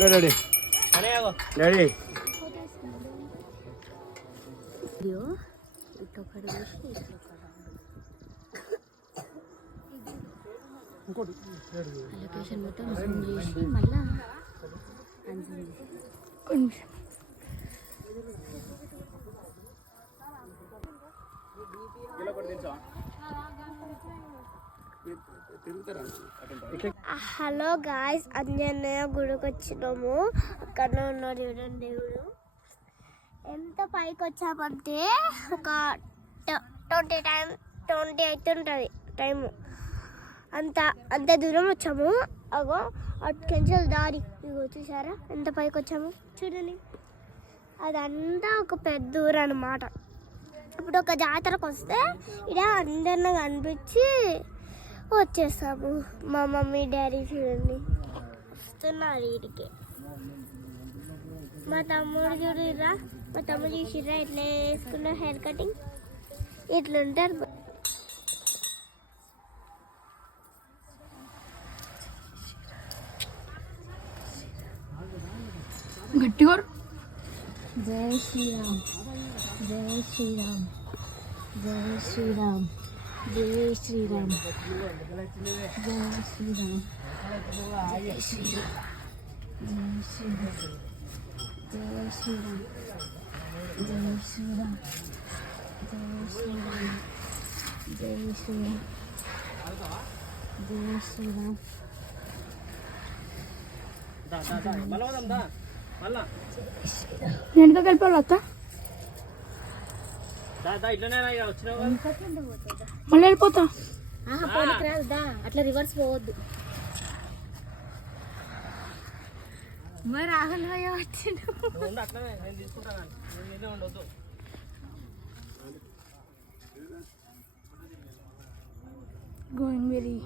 Daddy daddy location మొత్తం Zoom చేసి మళ్ళా హలో గాయ్స్, అంజనేయ గుడికి వచ్చినాము. అక్కడ ఉన్నాడు చూడండి దేవుడు. ఎంత పైకి వచ్చామంటే ఒక 20 అవుతుంటుంది టైము. అంత దూరం వచ్చాము. అగో అటుకెంచల్ దారి ఇగో చూసారా ఎంత పైకి వచ్చాము చూడండి. అదంతా ఒక పెద్ద ఊరు అన్నమాట. ఇప్పుడు ఒక జాతరకు వస్తే ఇలా అందరిని కనిపించి వచ్చేస్తాము. మా మమ్మీ డాడీ చూడండి వస్తున్నారు వీడికి. మా తమ్ముడు చూడరా, మా తమ్ముడు చూసిరా ఇట్లా వేసుకున్న హెయిర్ కటింగ్ ఇట్లుంటారు. గట్టిగా జై శ్రీరామ్, జై శ్రీరామ్, జై శ్రీరామ్, జై శ్రీరామ్, జై శ్రీరామ్, జై శ్రీరామ్, జై శ్రీరామ్, జై శ్రీరామ్, జై శ్రీరామ్, జై శ్రీరామ్, జై శ్రీరామ్, జై శ్రీరామ్. నేను కలిపాలి అత్త మళ్ళీ వెళ్ళిపోతా. అట్లా రివర్స్ పోవద్దు. మరి రాహుల్ భయ్య వచ్చిండు. Going very